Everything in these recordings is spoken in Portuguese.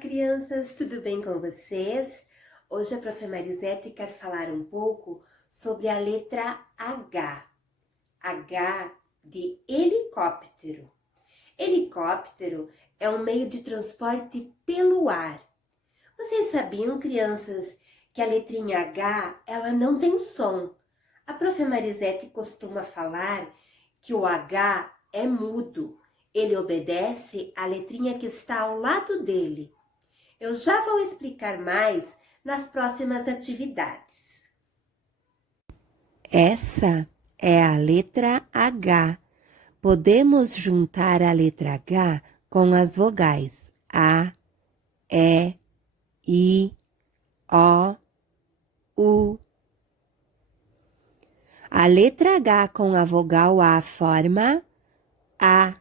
crianças, tudo bem com vocês? Hoje a Prof. Marisete quer falar um pouco sobre a letra H. H de helicóptero. Helicóptero é um meio de transporte pelo ar. Vocês sabiam, crianças, que a letrinha H, ela não tem som? A Prof. Marisete costuma falar que o H é mudo. Ele obedece à letrinha que está ao lado dele. Eu já vou explicar mais nas próximas atividades. Essa é a letra H. Podemos juntar a letra H com as vogais A, E, I, O, U. A letra H com a vogal A forma A,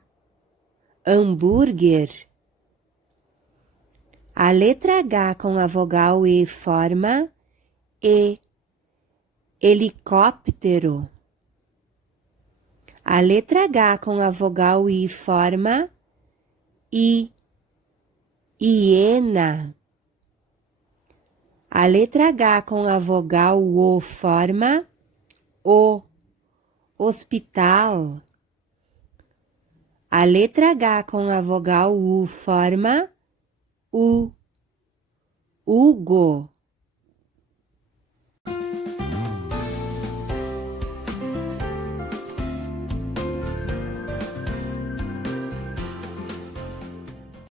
hambúrguer. A letra H com a vogal E forma E, helicóptero. A letra H com a vogal I forma I, hiena. A letra H com a vogal O forma O, hospital. A letra H com a vogal U forma U, Hugo.